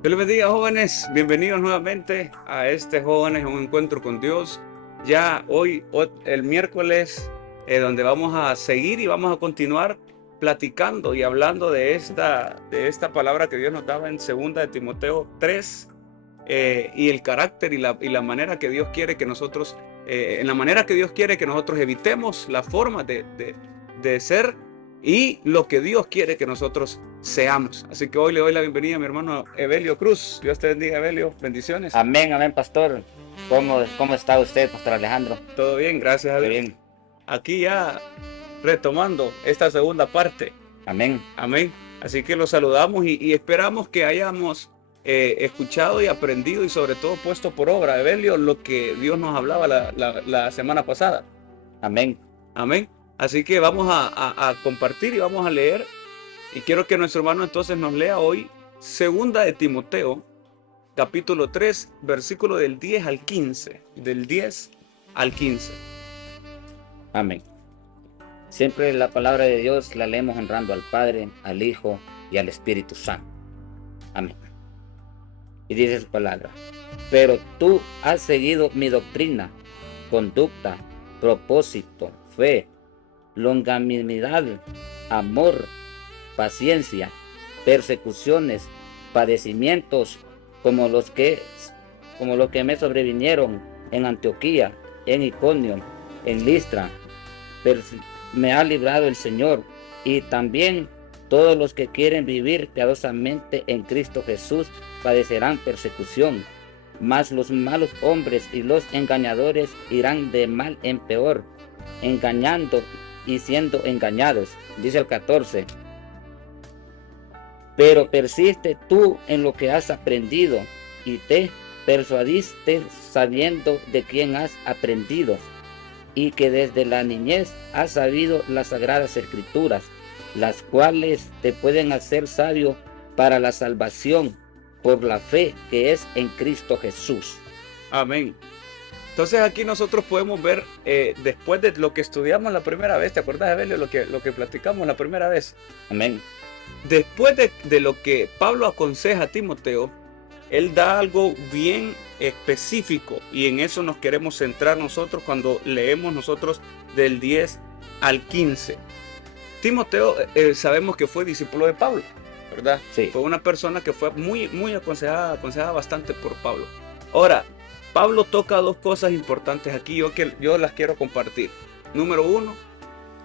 Dios les bendiga, jóvenes. Bienvenidos nuevamente a este Jóvenes, un encuentro con Dios. Ya hoy, el miércoles, donde vamos a seguir y vamos a continuar platicando y hablando de esta palabra que Dios nos daba en 2 de Timoteo 3, y el carácter y la manera que Dios quiere que nosotros, en la manera que Dios quiere que nosotros evitemos la forma de ser y lo que Dios quiere que nosotros seamos. Así que hoy le doy la bienvenida a mi hermano Evelio Cruz. Dios te bendiga, Evelio. Bendiciones. Amén, amén, pastor. ¿Cómo está usted, pastor Alejandro? Todo bien, gracias a Qué Dios. bien. Aquí ya retomando esta segunda parte. Amén. Amén. Así que los saludamos y esperamos que hayamos escuchado y aprendido y sobre todo puesto por obra, Evelio, lo que Dios nos hablaba la semana pasada. Amén. Amén. Así que vamos a compartir y vamos a leer. Y quiero que nuestro hermano entonces nos lea hoy 2 de Timoteo, capítulo 3, versículo del 10 al 15. Del 10 al 15. Amén. Siempre la palabra de Dios la leemos honrando al Padre, al Hijo y al Espíritu Santo. Amén. Y dice su palabra: pero tú has seguido mi doctrina, conducta, propósito, fe, longanimidad, amor, paciencia, persecuciones, padecimientos, como los que me sobrevinieron en Antioquía, en Iconio, en Listra. Me ha librado el Señor, y también todos los que quieren vivir piadosamente en Cristo Jesús padecerán persecución. Mas los malos hombres y los engañadores irán de mal en peor, engañando y siendo engañados. Dice el 14: pero persiste tú en lo que has aprendido y te persuadiste sabiendo de quién has aprendido, y que desde la niñez has sabido las sagradas escrituras, las cuales te pueden hacer sabio para la salvación por la fe que es en Cristo Jesús. Amén. Entonces aquí nosotros podemos ver, después de lo que estudiamos la primera vez, ¿te acuerdas, Evelio, lo que platicamos la primera vez? Amén. Después de lo que Pablo aconseja a Timoteo, él da algo bien específico y en eso nos queremos centrar nosotros cuando leemos nosotros del 10 al 15. Timoteo, sabemos que fue discípulo de Pablo, ¿verdad? Sí. Fue una persona que fue muy aconsejada bastante por Pablo. Ahora, Pablo toca dos cosas importantes aquí, yo las quiero compartir. Número uno,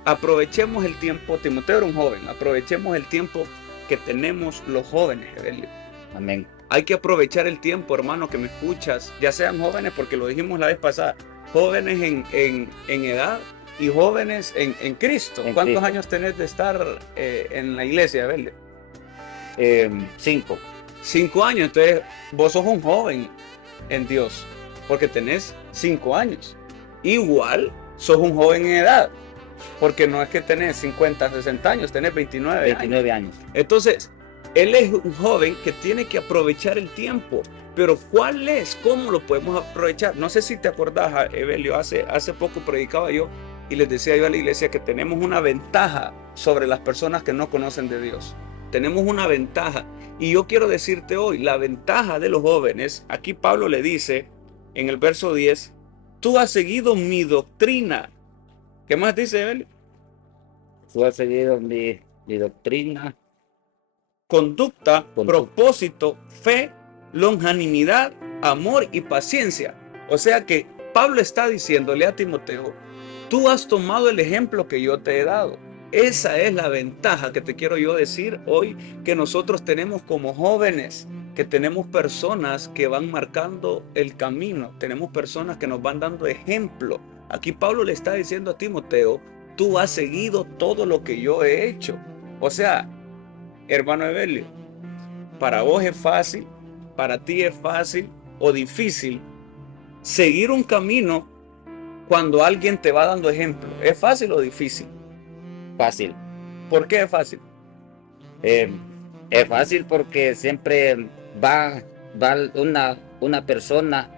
aprovechemos el tiempo. Timoteo era un joven, aprovechemos el tiempo que tenemos los jóvenes, Evelio. Amén. Hay que aprovechar el tiempo, hermano, que me escuchas, ya sean jóvenes, porque lo dijimos la vez pasada, jóvenes en edad y jóvenes en Cristo. ¿Cuántos Cristo. años tenés de estar en la iglesia, Evelio? 5. 5 años, entonces vos sos un joven en Dios, porque tenés 5 años. Igual sos un joven en edad, porque no es que tenés 50, 60 años, tenés 29 años. Entonces, él es un joven que tiene que aprovechar el tiempo. Pero ¿cuál es? ¿Cómo lo podemos aprovechar? No sé si te acordás, Evelio, hace poco predicaba yo y les decía yo a la iglesia que tenemos una ventaja sobre las personas que no conocen de Dios. Tenemos una ventaja. Y yo quiero decirte hoy, la ventaja de los jóvenes, aquí Pablo le dice en el verso 10, tú has seguido mi doctrina. ¿Qué más dice Evelio? Tú has seguido mi doctrina, Conducta, propósito, fe, longanimidad, amor y paciencia. O sea que Pablo está diciéndole a Timoteo, tú has tomado el ejemplo que yo te he dado. Esa es la ventaja que te quiero yo decir hoy, que nosotros tenemos como jóvenes, que tenemos personas que van marcando el camino, tenemos personas que nos van dando ejemplo. Aquí Pablo le está diciendo a Timoteo, tú has seguido todo lo que yo he hecho. O sea, hermano Evelio, para vos es fácil, para ti es fácil o difícil seguir un camino cuando alguien te va dando ejemplo. ¿Es fácil o difícil? Fácil. ¿Por qué es fácil? Es fácil porque siempre va una persona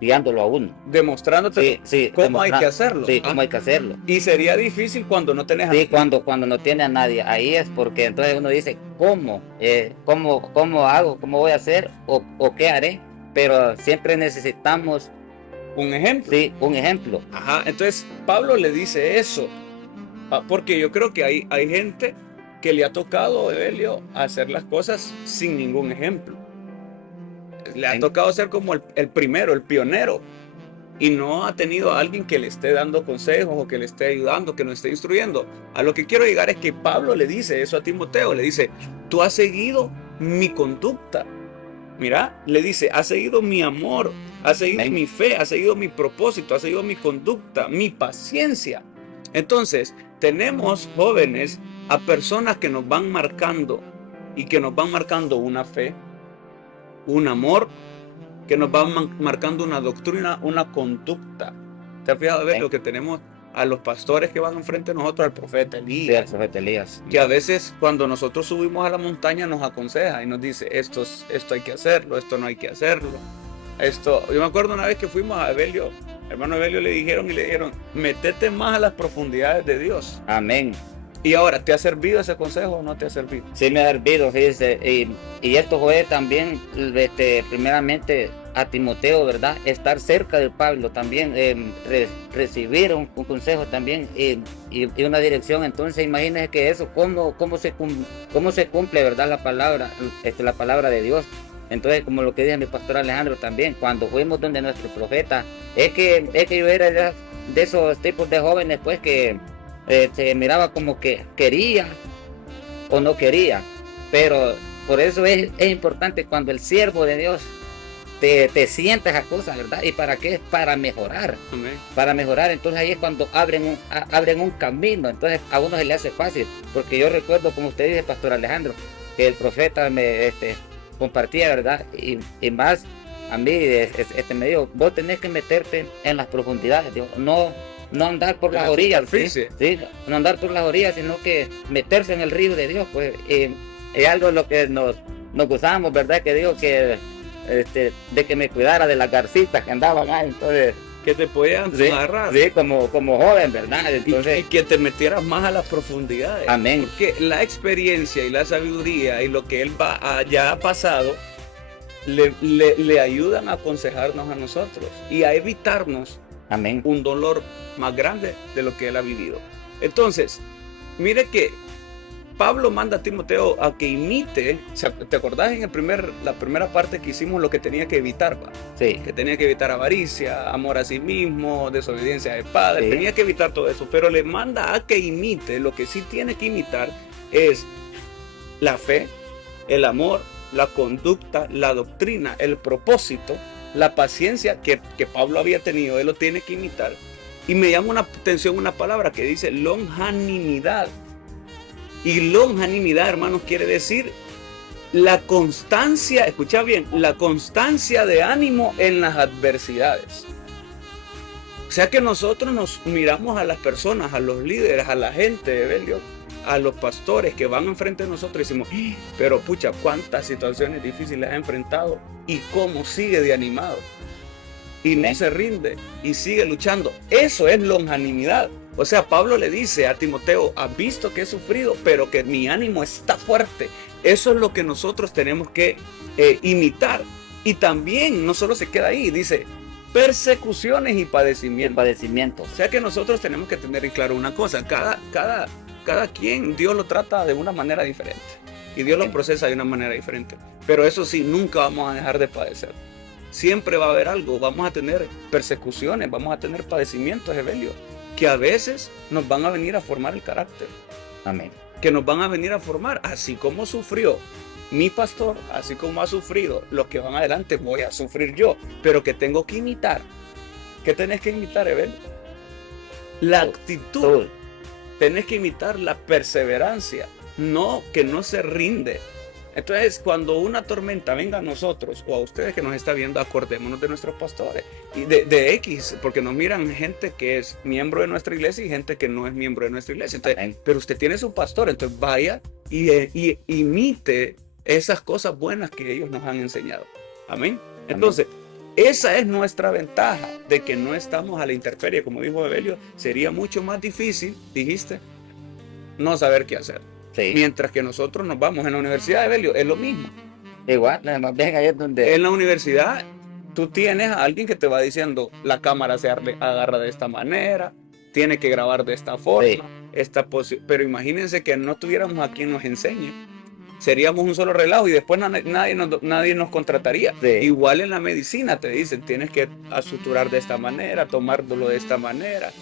guiándolo a uno. Demostrándote cómo hay que hacerlo. Sí, cómo hay que hacerlo. Y sería difícil cuando no tenés a nadie. Sí, cuando no tiene a nadie. Ahí es porque entonces uno dice, ¿cómo? ¿Cómo hago? ¿Cómo voy a hacer? ¿O qué haré? Pero siempre necesitamos un ejemplo. Sí, un ejemplo. Ajá, entonces Pablo le dice eso, porque yo creo que hay gente que le ha tocado, Evelio, hacer las cosas sin ningún ejemplo. Le ha tocado ser como el primero, el pionero, y no ha tenido a alguien que le esté dando consejos o que le esté ayudando, que lo esté instruyendo. A lo que quiero llegar es que Pablo le dice eso a Timoteo, le dice, tú has seguido mi conducta. Mira, le dice, has seguido mi amor, has seguido mi fe, has seguido mi propósito, has seguido mi conducta, mi paciencia. Entonces, tenemos jóvenes a personas que nos van marcando y que nos van marcando una fe, un amor, que nos van marcando una doctrina, una conducta. ¿Te has fijado ver lo que tenemos a los pastores que van enfrente de nosotros, al profeta Elías? Sí, al profeta Elías. Que a veces cuando nosotros subimos a la montaña nos aconseja y nos dice, esto hay que hacerlo, esto no hay que hacerlo. Yo me acuerdo una vez que fuimos a Evelio, hermano Evelio, le dijeron, métete más a las profundidades de Dios. Amén. Y ahora, ¿te ha servido ese consejo o no te ha servido? Sí, me ha servido, fíjese. Y esto fue también, primeramente, a Timoteo, ¿verdad? Estar cerca de Pablo también, recibir un consejo también y una dirección. Entonces, imagínense que eso, cómo se cumple, ¿verdad? La palabra de Dios. Entonces, como lo que dice mi pastor Alejandro también, cuando fuimos donde nuestro profeta, es que yo era de esos tipos de jóvenes, pues, que se miraba como que quería o no quería, pero por eso es importante cuando el siervo de Dios te sienta esa cosa, ¿verdad? ¿Y para qué? Para mejorar. Amén. Para mejorar. Entonces ahí es cuando abren un camino. Entonces a uno se le hace fácil, porque yo recuerdo, como usted dice, pastor Alejandro, que el profeta me compartía, ¿verdad? Y más a mí me dijo, vos tenés que meterte en las profundidades, digo, no andar por las orillas, ¿sí? No andar por las orillas, sino que meterse en el río de Dios, pues es algo lo que nos gozamos, ¿verdad? Que digo que de que me cuidara de las garcitas que andaban ahí, entonces que te podían agarrar. Sí, como joven, ¿verdad? Entonces, y que te metieras más a las profundidades. Amén. Porque la experiencia y la sabiduría y lo que él ya ha pasado le ayudan a aconsejarnos a nosotros y a evitarnos Amén. un dolor más grande de lo que él ha vivido. Entonces, mire que Pablo manda a Timoteo a que imite. ¿Te acordás en la primera parte que hicimos lo que tenía que evitar? ¿Va? Sí. Que tenía que evitar avaricia, amor a sí mismo, desobediencia de padre, sí. Tenía que evitar todo eso, pero le manda a que imite. Lo que sí tiene que imitar es la fe, el amor, la conducta, la doctrina, el propósito, la paciencia que Pablo había tenido. Él lo tiene que imitar. Y me llama una atención una palabra que dice longanimidad. Y longanimidad, hermanos, quiere decir la constancia, escucha bien, la constancia de ánimo en las adversidades. O sea que nosotros nos miramos a las personas, a los líderes, a la gente, Evelio, a los pastores que van enfrente de nosotros y decimos, pero pucha, cuántas situaciones difíciles ha enfrentado y cómo sigue de animado. Y no se rinde y sigue luchando. Eso es longanimidad. O sea, Pablo le dice a Timoteo, has visto que he sufrido, pero que mi ánimo está fuerte. Eso es lo que nosotros tenemos que imitar. Y también no solo se queda ahí, dice persecuciones y padecimientos. O sea que nosotros tenemos que tener en claro una cosa, cada quien Dios lo trata de una manera diferente. Y Dios lo procesa de una manera diferente. Pero eso sí, nunca vamos a dejar de padecer. Siempre va a haber algo, vamos a tener persecuciones, vamos a tener padecimientos, Evelio, que a veces nos van a venir a formar el carácter. Amén. Que nos van a venir a formar, así como sufrió mi pastor, así como ha sufrido los que van adelante, voy a sufrir yo, pero que tengo que imitar. ¿Qué tenés que imitar, Evelio? La actitud. Tenés que imitar la perseverancia, que no se rinde. Entonces, cuando una tormenta venga a nosotros o a ustedes que nos está viendo, acordémonos de nuestros pastores y de X, porque nos miran gente que es miembro de nuestra iglesia y gente que no es miembro de nuestra iglesia. Entonces, pero usted tiene su pastor, entonces vaya y imite esas cosas buenas que ellos nos han enseñado. Amén. Entonces, esa es nuestra ventaja, de que no estamos a la intemperie. Como dijo Evelio, sería mucho más difícil, dijiste, no saber qué hacer. Sí. Mientras que nosotros nos vamos en la universidad, Evelio, es lo mismo. Igual, más bien ahí es donde... En la universidad, tú tienes a alguien que te va diciendo, la cámara se agarra de esta manera, tiene que grabar de esta forma, sí. Pero imagínense que no tuviéramos a quien nos enseñe. Seríamos un solo relajo y después nadie nos contrataría. Sí. Igual en la medicina te dicen, tienes que suturar de esta manera, tomártelo de esta manera,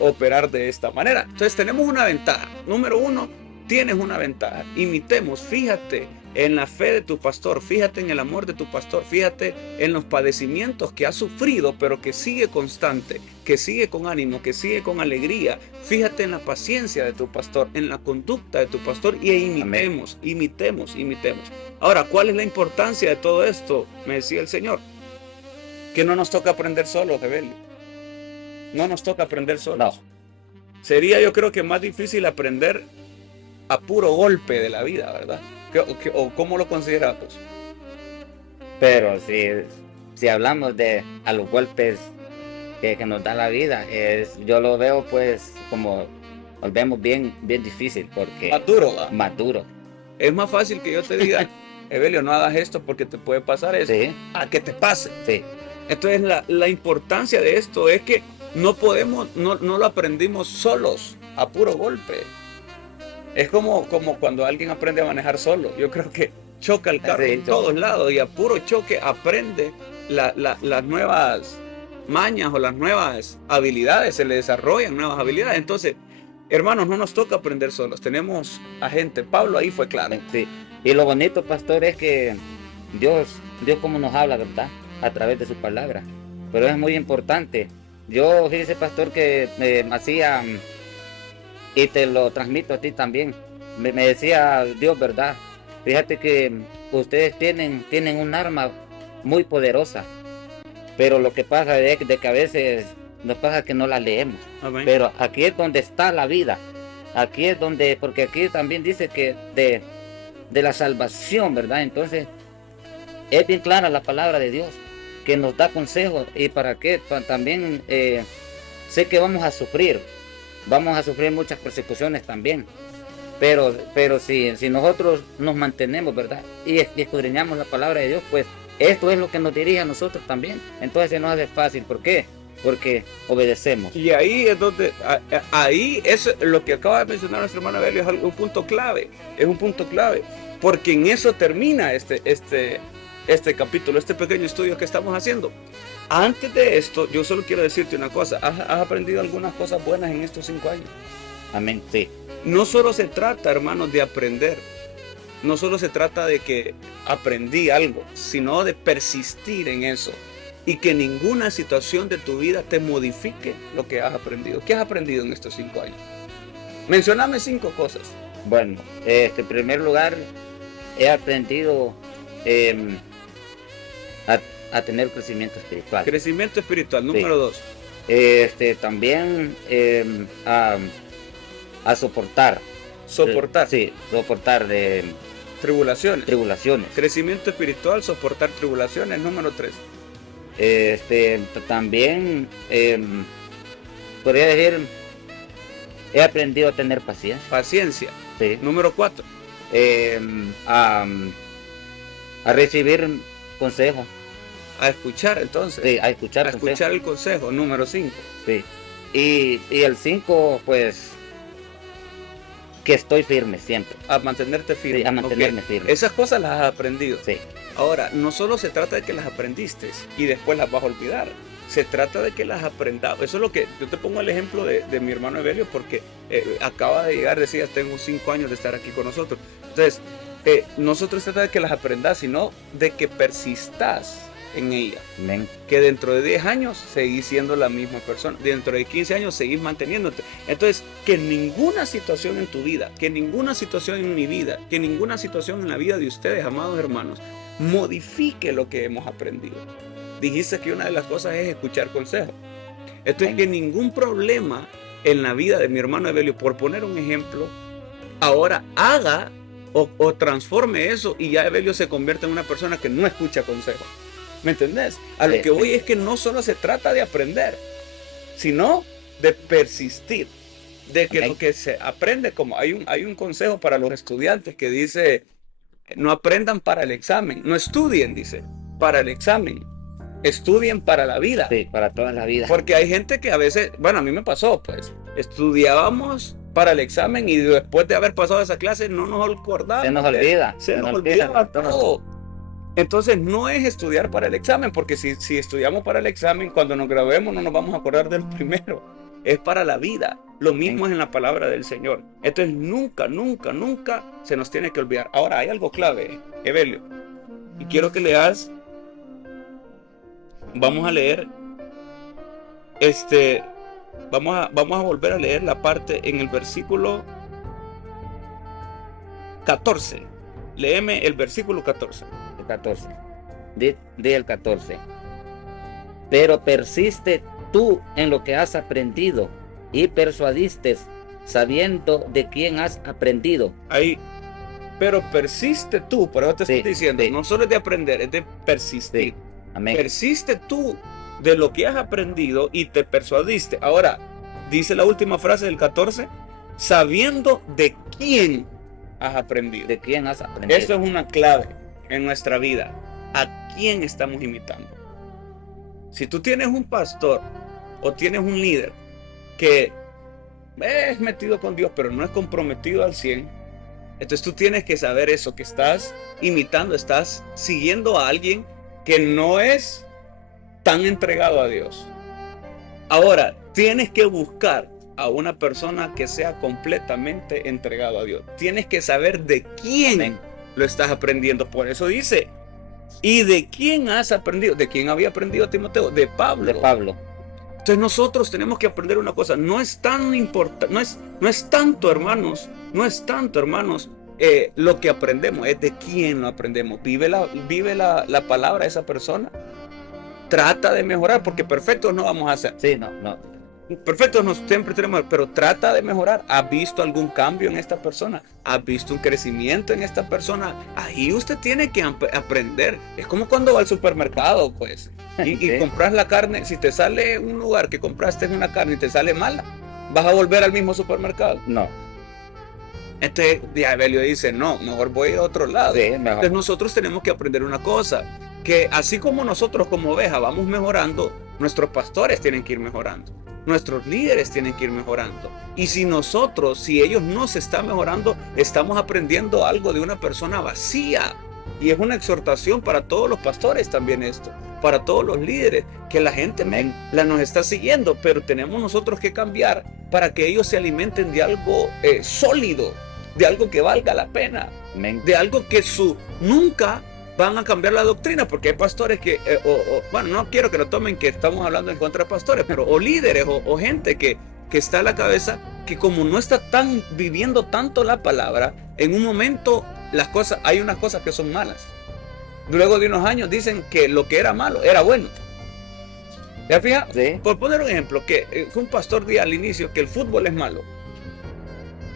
operar de esta manera. Entonces tenemos una ventaja. Número uno, tienes una ventaja. Imitemos, fíjate en la fe de tu pastor, fíjate en el amor de tu pastor, fíjate en los padecimientos que ha sufrido, pero que sigue constante, que sigue con ánimo, que sigue con alegría. Fíjate en la paciencia de tu pastor, en la conducta de tu pastor, y imitemos. Ahora, ¿cuál es la importancia de todo esto? Me decía el Señor, que no nos toca aprender solos, Evelio. No nos toca aprender solos. No. Sería, yo creo que más difícil aprender a puro golpe de la vida, ¿verdad? ¿O cómo lo consideras? Pero si hablamos de a los golpes que nos da la vida, yo lo veo pues como lo vemos bien difícil, porque más duro. Es más fácil que yo te diga, Evelio, no hagas esto porque te puede pasar eso, sí, a que te pase. Sí. Entonces la importancia de esto es que no lo aprendimos solos, a puro golpe. Es como cuando alguien aprende a manejar solo. Yo creo que choca el carro en todos lados y a puro choque aprende las nuevas mañas o las nuevas habilidades, se le desarrollan nuevas habilidades. Entonces, hermanos, no nos toca aprender solos. Tenemos a gente. Pablo ahí fue claro. Sí. Y lo bonito, pastor, es que Dios como nos habla, ¿verdad? A través de su palabra. Pero es muy importante. Yo, fíjese, pastor, que me hacía... Y te lo transmito a ti también. Me decía Dios, ¿verdad? Fíjate que ustedes tienen un arma muy poderosa. Pero lo que pasa es que a veces nos pasa que no la leemos. Amén. Pero aquí es donde está la vida. Aquí es donde, porque aquí también dice que de la salvación, ¿verdad? Entonces, es bien clara la palabra de Dios, que nos da consejos. Y para qué, también sé que vamos a sufrir muchas persecuciones también, pero si nosotros nos mantenemos, ¿verdad? Y escudriñamos la palabra de Dios, pues esto es lo que nos dirige a nosotros también. Entonces se nos hace fácil. ¿Por qué? Porque obedecemos. Y ahí es donde, ahí es lo que acaba de mencionar nuestro hermano Evelio, es un punto clave, porque en eso termina este capítulo, este pequeño estudio que estamos haciendo. Antes de esto, yo solo quiero decirte una cosa. ¿Has aprendido algunas cosas buenas en estos 5 años? Amén, sí. No solo se trata, hermanos, de aprender. No solo se trata de que aprendí algo, sino de persistir en eso. Y que ninguna situación de tu vida te modifique lo que has aprendido. ¿Qué has aprendido en estos 5 años? Mencióname 5 cosas. Bueno, en primer lugar, he aprendido... a tener crecimiento espiritual. Crecimiento espiritual, número 2. También a soportar. Soportar. Sí, soportar de tribulaciones. Crecimiento espiritual, soportar tribulaciones, número 3. También podría decir, he aprendido a tener paciencia. Paciencia. Sí. Número 4. A recibir consejo. A escuchar, entonces. Sí, a escuchar el consejo. Número 5. Sí. Y el 5, pues, que estoy firme siempre. A mantenerte firme. Sí, a mantenerme firme. Esas cosas las has aprendido. Sí. Ahora, no solo se trata de que las aprendiste y después las vas a olvidar. Se trata de que las aprendas. Eso es lo que yo te pongo el ejemplo de mi hermano Evelio, porque acaba de llegar, decía, tengo 5 años de estar aquí con nosotros. Entonces, nosotros se trata de que las aprendas, sino de que persistas en ella. Amén. Que dentro de 10 años seguís siendo la misma persona, dentro de 15 años seguís manteniéndote. Entonces, que ninguna situación en tu vida, que ninguna situación en mi vida, que ninguna situación en la vida de ustedes, amados hermanos, modifique lo que hemos aprendido. Dijiste que una de las cosas es escuchar consejos. Entonces, que ningún problema en la vida de mi hermano Evelio, por poner un ejemplo, ahora haga o transforme eso y ya Evelio se convierte en una persona que no escucha consejos. ¿Me entendés? A lo Sí, que voy sí. es que no solo se trata de aprender, sino de persistir. De que Amén. lo que se aprende, como hay un consejo para los estudiantes que dice, no aprendan para el examen, no estudien, dice, para el examen, estudien para la vida. Sí, para toda la vida. Porque hay gente que a veces, bueno, a mí me pasó, pues, estudiábamos para el examen y después de haber pasado esa clase no nos acordamos. Se nos olvida. Se nos olvidaba todo. Entonces no es estudiar para el examen, porque si estudiamos para el examen, cuando nos graduemos no nos vamos a acordar del primero. Es para la vida. Lo mismo es en la palabra del Señor. Entonces nunca, nunca, nunca se nos tiene que olvidar. Ahora hay algo clave, Evelio, y quiero que leas. Vamos a leer vamos a volver a leer la parte en el versículo 14. Léeme el versículo 14. El 14. Di el 14. Pero persiste tú en lo que has aprendido y persuadiste, sabiendo de quién has aprendido. Ahí. Pero persiste tú, por eso te estoy diciendo, no solo es de aprender, es de persistir. Sí. Amén. Persiste tú de lo que has aprendido y te persuadiste. Ahora, dice la última frase del 14, sabiendo de quién has aprendido. ¿De quién has aprendido? Esto es una clave en nuestra vida. ¿A quién estamos imitando? Si tú tienes un pastor o tienes un líder que es metido con Dios, pero no es comprometido al 100, entonces tú tienes que saber eso, que estás imitando, estás siguiendo a alguien que no es tan entregado a Dios. Ahora, tienes que buscar a una persona que sea completamente entregado a Dios. Tienes que saber de quién lo estás aprendiendo. Por eso dice, ¿y de quién has aprendido? ¿De quién había aprendido Timoteo? De Pablo. De Pablo. Entonces nosotros tenemos que aprender una cosa. No es tan importante, no es tanto, hermanos, lo que aprendemos, es de quién lo aprendemos. Vive la palabra de esa persona. Trata de mejorar, porque perfectos no vamos a ser. Sí, no. Perfectos no siempre tenemos, pero trata de mejorar. ¿Has visto algún cambio en esta persona? ¿Has visto un crecimiento en esta persona? Ahí usted tiene que aprender. Es como cuando va al supermercado, pues, y compras la carne. Si te sale un lugar que compraste una carne y te sale mala, ¿vas a volver al mismo supermercado? No. Entonces, Evelio dice, no, mejor voy a otro lado. Sí, mejor. Entonces nosotros tenemos que aprender una cosa, que así como nosotros como ovejas vamos mejorando, nuestros pastores tienen que ir mejorando. Nuestros líderes tienen que ir mejorando. Y si ellos no se están mejorando, estamos aprendiendo algo de una persona vacía. Y es una exhortación para todos los pastores también esto, para todos los líderes, que la gente nos está siguiendo, pero tenemos nosotros que cambiar para que ellos se alimenten de algo sólido, de algo que valga la pena, de algo que nunca van a cambiar la doctrina, porque hay pastores que, bueno, no quiero que lo tomen que estamos hablando en contra de pastores, pero o líderes o gente que está a la cabeza, que como no está viviendo tanto la palabra, en un momento hay unas cosas que son malas. Luego de unos años dicen que lo que era malo era bueno. ¿Ya fija? Sí. Por poner un ejemplo, que un pastor dijo al inicio que el fútbol es malo,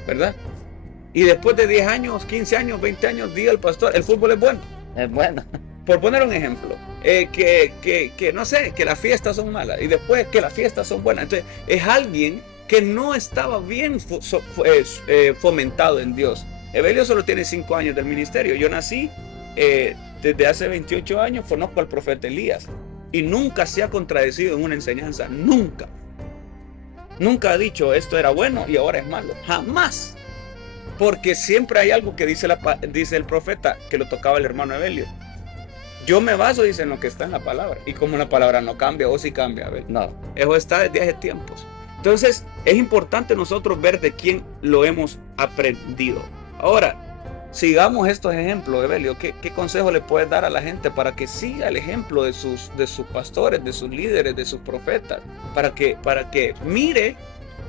¿verdad? Y después de 10 años, 15 años, 20 años, diga el pastor, el fútbol es bueno. Es bueno. Por poner un ejemplo, que no sé, que las fiestas son malas y después que las fiestas son buenas. Entonces, es alguien que no estaba bien fomentado en Dios. Evelio solo tiene 5 años del ministerio. Yo nací desde hace 28 años, conozco al profeta Elías y nunca se ha contradecido en una enseñanza. Nunca. Nunca ha dicho esto era bueno y ahora es malo. Jamás. Porque siempre hay algo que dice el profeta, que lo tocaba el hermano Evelio. Yo me baso, dice, en lo que está en la palabra. Y como la palabra no cambia, o sí cambia, ¿ves? No. Eso está desde hace tiempos. Entonces, es importante nosotros ver de quién lo hemos aprendido. Ahora, sigamos estos ejemplos, Evelio. ¿Qué consejo le puedes dar a la gente para que siga el ejemplo de sus pastores, de sus líderes, de sus profetas? Para que mire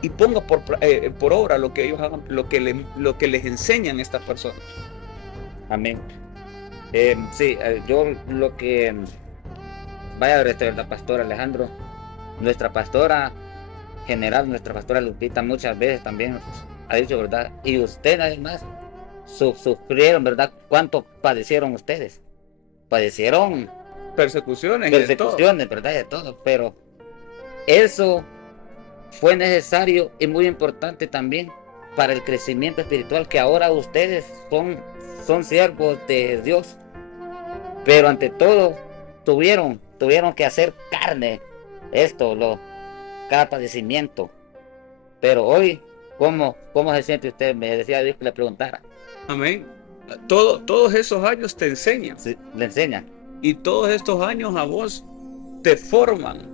y ponga por obra lo que ellos hagan, lo que les enseñan estas personas. Amén. Sí, yo lo que vaya a ver, la pastora Alejandro, nuestra pastora general, nuestra pastora Lupita, muchas veces también ha dicho, ¿verdad? Y ustedes además sufrieron, ¿verdad? ¿Cuánto padecieron ustedes? Padecieron persecuciones, y de todo. persecuciones, ¿verdad? De todo, pero eso fue necesario y muy importante también para el crecimiento espiritual, que ahora ustedes son siervos de Dios, pero ante todo tuvieron que hacer carne cada padecimiento. Pero hoy, ¿cómo se siente usted? Me decía Dios que le preguntara. Amén. Todos esos años te enseñan. Sí, le enseñan. Y todos estos años a vos te forman.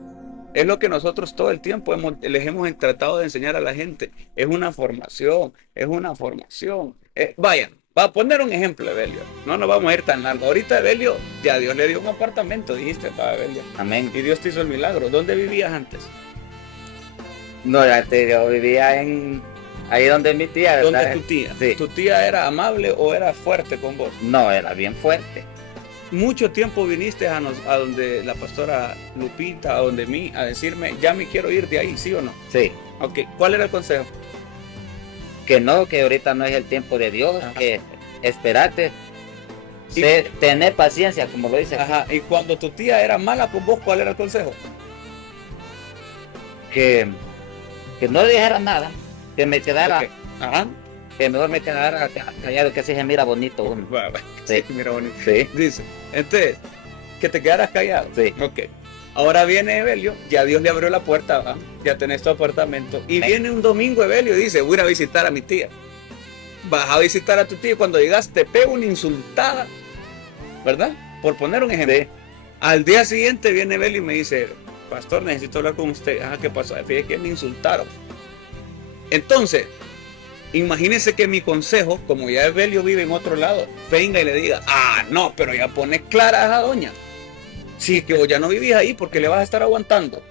Es lo que nosotros todo el tiempo les hemos tratado de enseñar a la gente. Es una formación, es una formación. Vayan, va a poner un ejemplo, Evelio. No nos vamos a ir tan largo. Ahorita, Evelio, ya Dios le dio un apartamento, dijiste, para Evelio. Amén. Y Dios te hizo el milagro. ¿Dónde vivías antes? No, yo vivía ahí donde mi tía, ¿verdad? ¿Dónde tu tía? Sí. ¿Tu tía era amable o era fuerte con vos? No, era bien fuerte. Mucho tiempo viniste a donde la pastora Lupita, a donde mí, a decirme, ya me quiero ir de ahí, ¿sí o no? Sí. Ok, ¿cuál era el consejo? Que no, que ahorita no es el tiempo de Dios, ajá, que esperate, tener paciencia, como lo dice. Ajá, y cuando tu tía era mala con vos, ¿cuál era el consejo? Que no dijera nada, que me quedara, okay, ajá, que mejor me quedara callado, que así se mira bonito uno. Bueno, sí, mira bonito. Sí. Dice, entonces, que te quedaras callado. Sí. Ok. Ahora viene Evelio, ya Dios le abrió la puerta, ¿va? Ya tenés tu apartamento. Y viene un domingo Evelio y dice, voy a ir a visitar a mi tía. Vas a visitar a tu tía y cuando llegas te pega una insultada, ¿verdad? Por poner un ejemplo. Sí. Al día siguiente viene Evelio y me dice, pastor, necesito hablar con usted. Ah, ¿qué pasó? Fíjate que me insultaron. Entonces, imagínense que mi consejo, como ya Evelio vive en otro lado, venga y le diga, no, pero ya pone clara a esa doña. Sí, que vos ya no vivís ahí porque le vas a estar aguantando.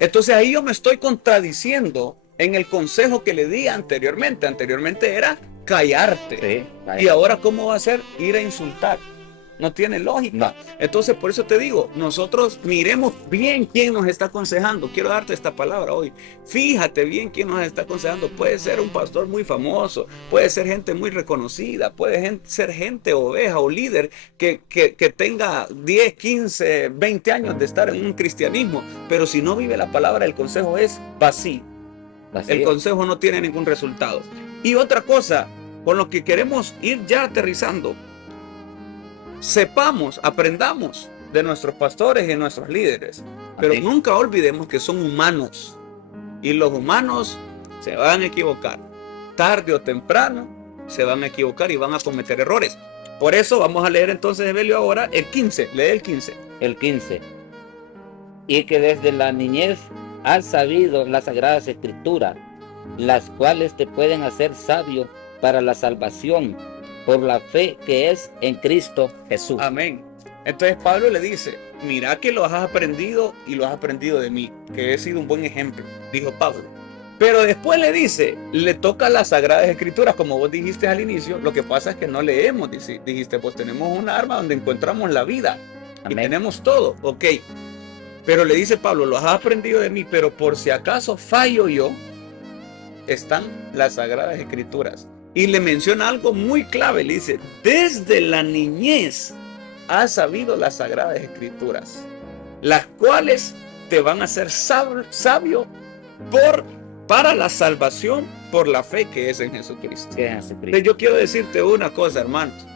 Entonces ahí yo me estoy contradiciendo en el consejo que le di anteriormente. Anteriormente era callarte. Sí, y ahora, ¿cómo va a ser? Ir a insultar. No tiene lógica. No. Entonces, por eso te digo, nosotros miremos bien quién nos está aconsejando. Quiero darte esta palabra hoy. Fíjate bien quién nos está aconsejando. Puede ser un pastor muy famoso, puede ser gente muy reconocida, puede ser gente oveja o líder que tenga 10, 15, 20 años de estar en un cristianismo. Pero si no vive la palabra, el consejo es vacío. El consejo no tiene ningún resultado. Y otra cosa, con lo que queremos ir ya aterrizando, sepamos, aprendamos de nuestros pastores y de nuestros líderes, pero nunca olvidemos que son humanos y los humanos se van a equivocar, tarde o temprano se van a equivocar y van a cometer errores. Por eso vamos a leer entonces, Evelio, ahora el 15, lee el 15. El 15. Y que desde la niñez has sabido las sagradas escrituras, las cuales te pueden hacer sabio para la salvación por la fe que es en Cristo Jesús. Amén. Entonces Pablo le dice, mira que lo has aprendido y lo has aprendido de mí, que he sido un buen ejemplo, dijo Pablo. Pero después le dice, le toca las sagradas escrituras, como vos dijiste al inicio. Lo que pasa es que no leemos, dijiste, pues tenemos un arma donde encontramos la vida. Amén. Y tenemos todo, ok. Pero le dice Pablo, lo has aprendido de mí, pero por si acaso fallo yo, están las sagradas escrituras. Y le menciona algo muy clave, le dice, desde la niñez has sabido las sagradas escrituras, las cuales te van a hacer sabio para la salvación por la fe que es en Jesucristo. Entonces, yo quiero decirte una cosa, hermanos,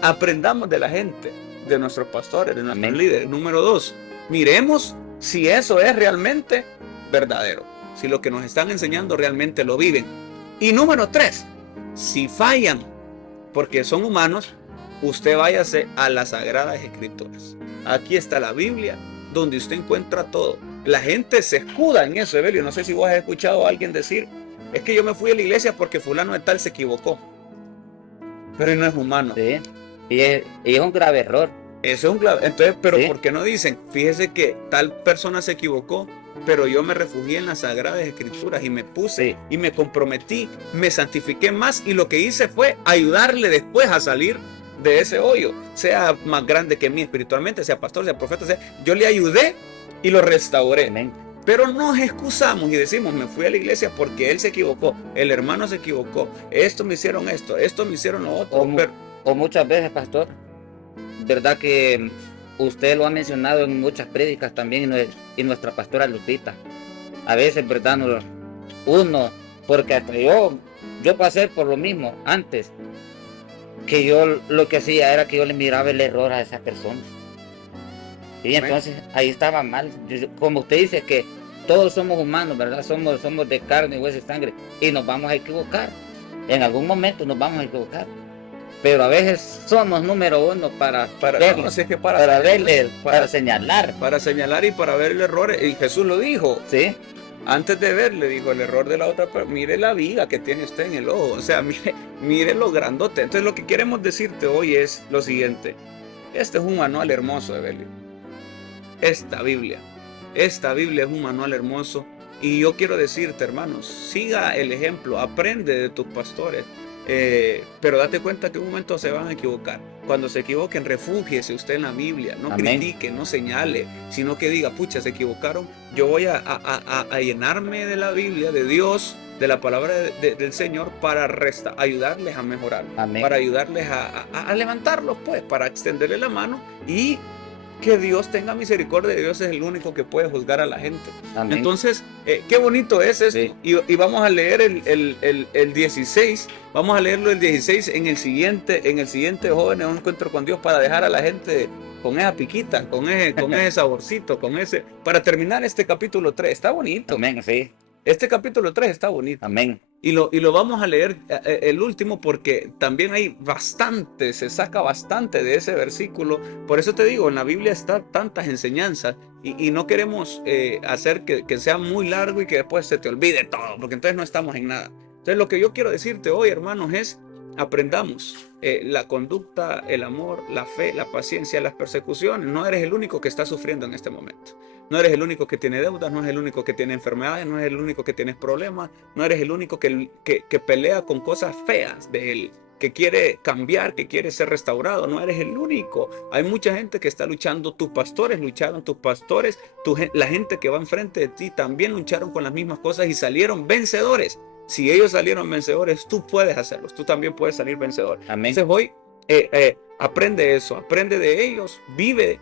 aprendamos de la gente, de nuestros pastores, de nuestros líderes. Número 2, miremos si eso es realmente verdadero, si lo que nos están enseñando realmente lo viven. Y número 3, si fallan, porque son humanos, usted váyase a las sagradas escrituras. Aquí está la Biblia, donde usted encuentra todo. La gente se escuda en eso, Evelio. No sé si vos has escuchado a alguien decir, es que yo me fui a la iglesia porque fulano de tal se equivocó. Pero él no es humano. Sí, y es un grave error. Eso es un grave. Entonces, pero ¿por qué no dicen? Fíjese que tal persona se equivocó, pero yo me refugié en las sagradas escrituras y me puse y me comprometí, me santifiqué más, y lo que hice fue ayudarle después a salir de ese hoyo, sea más grande que mí espiritualmente, sea pastor, sea profeta, yo le ayudé y lo restauré. Amén. Pero nos excusamos y decimos, me fui a la iglesia porque él se equivocó, el hermano se equivocó, esto me hicieron esto me hicieron lo otro. O muchas veces, pastor, verdad que usted lo ha mencionado en muchas prédicas también, y nuestra pastora Lupita. A veces, ¿verdad? Uno, porque hasta yo pasé por lo mismo antes, que yo lo que hacía era que yo le miraba el error a esa persona. Y entonces ahí estaba mal. Como usted dice que todos somos humanos, ¿verdad? Somos de carne, hueso y sangre, y nos vamos a equivocar. En algún momento nos vamos a equivocar. Pero a veces somos número uno para verle, para señalar. Para señalar y para ver el error. Y Jesús lo dijo. Sí. Antes de ver, le dijo el error de la otra persona, mire la viga que tiene usted en el ojo. O sea, mire lo grandote. Entonces lo que queremos decirte hoy es lo siguiente. Este es un manual hermoso, Evelio. Esta Biblia es un manual hermoso. Y yo quiero decirte, hermanos, siga el ejemplo, aprende de tus pastores. Pero date cuenta que en un momento se van a equivocar. Cuando se equivoquen, refúgiese usted en la Biblia. No critique, no señale, sino que diga, pucha, se equivocaron. Yo voy a llenarme de la Biblia, de Dios, de la palabra del Señor, para ayudarles a mejorar, para ayudarles a levantarlos, pues, para extenderle la mano y que Dios tenga misericordia. Dios es el único que puede juzgar a la gente. Amén. Entonces, qué bonito es esto. Sí. Y vamos a leer el 16. Vamos a leerlo el 16 en el siguiente Jóvenes, un encuentro con Dios, para dejar a la gente con esa piquita, con ese saborcito, para terminar este capítulo 3. Está bonito. Amén, sí. Este capítulo 3 está bonito. Amén. Y lo vamos a leer el último, porque también hay bastante, se saca bastante de ese versículo. Por eso te digo, en la Biblia están tantas enseñanzas y no queremos hacer que sea muy largo y que después se te olvide todo, porque entonces no estamos en nada. Entonces lo que yo quiero decirte hoy, hermanos, es aprendamos la conducta, el amor, la fe, la paciencia, las persecuciones. No eres el único que está sufriendo en este momento. No eres el único que tiene deudas, no eres el único que tiene enfermedades, no eres el único que tiene problemas, no eres el único que pelea con cosas feas de él, que quiere cambiar, que quiere ser restaurado. No eres el único. Hay mucha gente que está luchando. Tus pastores lucharon, la gente que va enfrente de ti también lucharon con las mismas cosas y salieron vencedores. Si ellos salieron vencedores, tú puedes hacerlo. Tú también puedes salir vencedor. Amén. Entonces hoy aprende eso, aprende de ellos, vive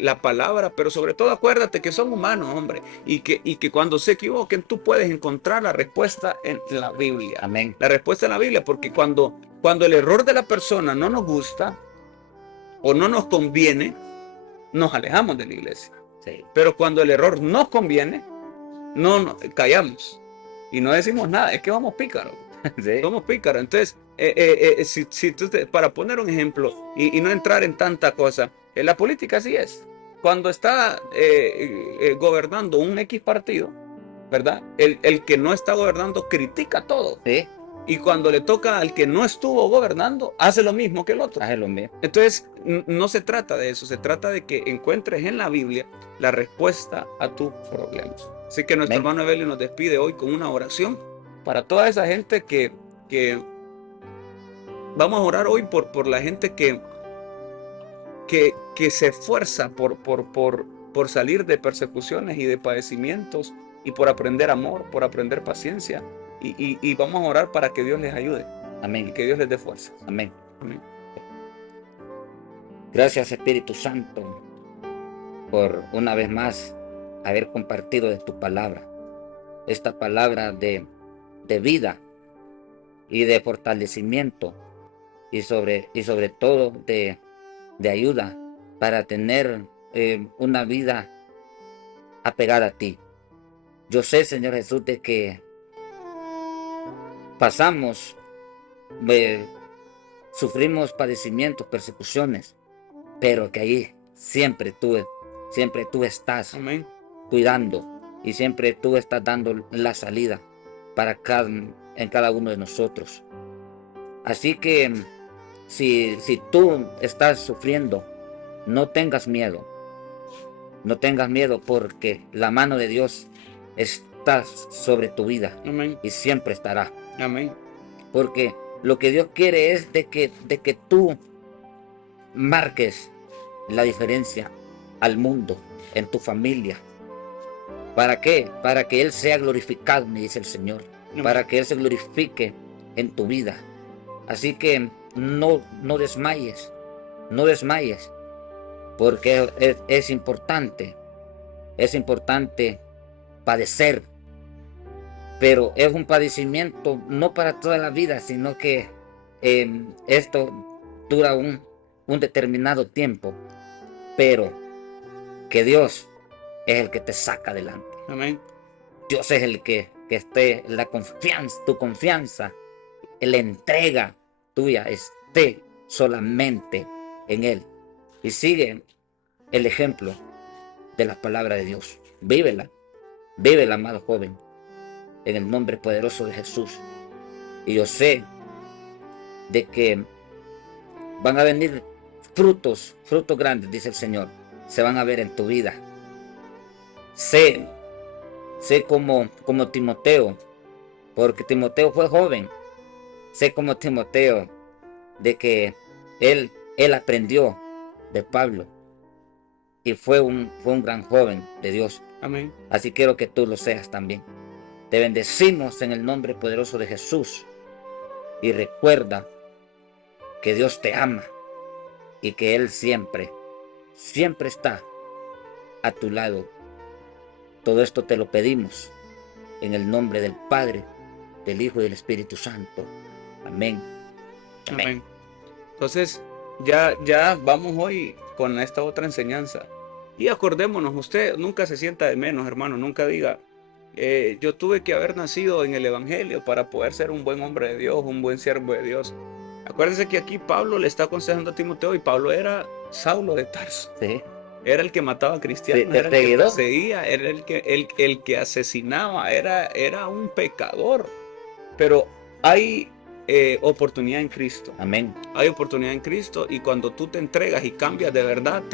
la palabra, pero sobre todo acuérdate que son humanos, hombre, y que cuando se equivoquen tú puedes encontrar la respuesta en la Biblia. Amén. La respuesta en la Biblia, porque cuando el error de la persona no nos gusta o no nos conviene, nos alejamos de la iglesia. Sí. Pero cuando el error nos conviene, no callamos y no decimos nada. Es que vamos pícaros. Sí. Somos pícaros. Entonces, para poner un ejemplo y no entrar en tanta cosa, la política así es. Cuando está gobernando un X partido, ¿verdad? El que no está gobernando critica todo. Sí. Y cuando le toca al que no estuvo gobernando, hace lo mismo que el otro. Hace lo mismo. Entonces, no se trata de eso. Se trata de que encuentres en la Biblia la respuesta a tus problemas. Así que nuestro hermano Evelio nos despide hoy con una oración para toda esa gente que vamos a orar hoy por la gente que se esfuerza por salir de persecuciones y de padecimientos y por aprender amor, por aprender paciencia. Y vamos a orar para que Dios les ayude. Amén. Y que Dios les dé fuerza. Amén. Amén. Gracias, Espíritu Santo, por una vez más haber compartido de tu palabra. Esta palabra de vida y de fortalecimiento y sobre todo de ayuda para tener una vida apegada a ti. Yo sé, Señor Jesús, de que pasamos, sufrimos padecimientos, persecuciones, pero que ahí siempre tú estás Amén. Cuidando y siempre tú estás dando la salida en cada uno de nosotros. Así que si tú estás sufriendo, no tengas miedo. No tengas miedo, porque la mano de Dios está sobre tu vida. Amén. Y siempre estará. Amén. Porque lo que Dios quiere es de que tú marques la diferencia al mundo, en tu familia. ¿Para qué? Para que Él sea glorificado, me dice el Señor. Amén. Para que Él se glorifique en tu vida. Así que no desmayes. No desmayes. porque es importante padecer, pero es un padecimiento no para toda la vida, sino que esto dura un determinado tiempo, pero que Dios es el que te saca adelante. Amén. Dios es el que esté la confianza, tu confianza, la entrega tuya esté solamente en Él. Y sigue el ejemplo de la palabra de Dios. Vívela, amado joven, en el nombre poderoso de Jesús. Y yo sé de que van a venir frutos grandes, dice el Señor, se van a ver en tu vida. Sé como Timoteo, porque Timoteo fue joven. Sé como Timoteo, de que él aprendió de Pablo y fue un gran joven de Dios. Amén. Así quiero que tú lo seas también. Te bendecimos en el nombre poderoso de Jesús. Y recuerda que Dios te ama y que Él siempre está a tu lado. Todo esto te lo pedimos en el nombre del Padre, del Hijo y del Espíritu Santo. Amén. Amén. Entonces, ya vamos hoy con esta otra enseñanza. Y acordémonos, usted nunca se sienta de menos, hermano. Nunca diga, yo tuve que haber nacido en el Evangelio para poder ser un buen hombre de Dios, un buen siervo de Dios. Acuérdense que aquí Pablo le está aconsejando a Timoteo, y Pablo era Saulo de Tarso. Sí. Era el que mataba a cristianos, Sí, era el que perseguía, era el que asesinaba, era un pecador. Pero hay oportunidad en Cristo. Amén. Hay oportunidad en Cristo, y cuando tú te entregas y cambias de verdad,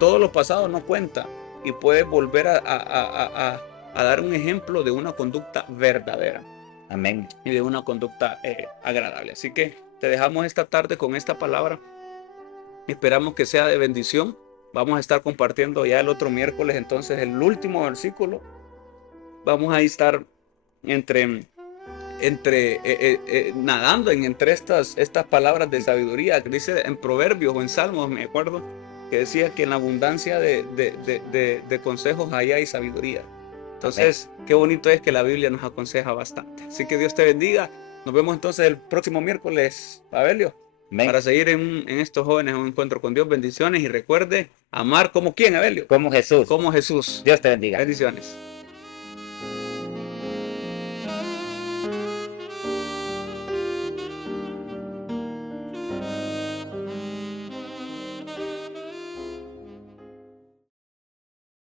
todo lo pasado no cuenta, y puedes volver a dar un ejemplo de una conducta verdadera. Amén. Y de una conducta agradable. Así que te dejamos esta tarde con esta palabra. Esperamos que sea de bendición. Vamos a estar compartiendo ya el otro miércoles, entonces, el último versículo. Vamos a estar nadando entre estas palabras de sabiduría que dice en Proverbios o en Salmos, me acuerdo, que decía que en la abundancia de consejos allá hay sabiduría. Entonces, qué bonito es que la Biblia nos aconseja bastante. Así que Dios te bendiga. Nos vemos entonces el próximo miércoles, Abelio, para seguir en estos jóvenes, un encuentro con Dios. Bendiciones, y recuerde amar como quién, Abelio. Como Jesús. Como Jesús. Dios te bendiga. Bendiciones.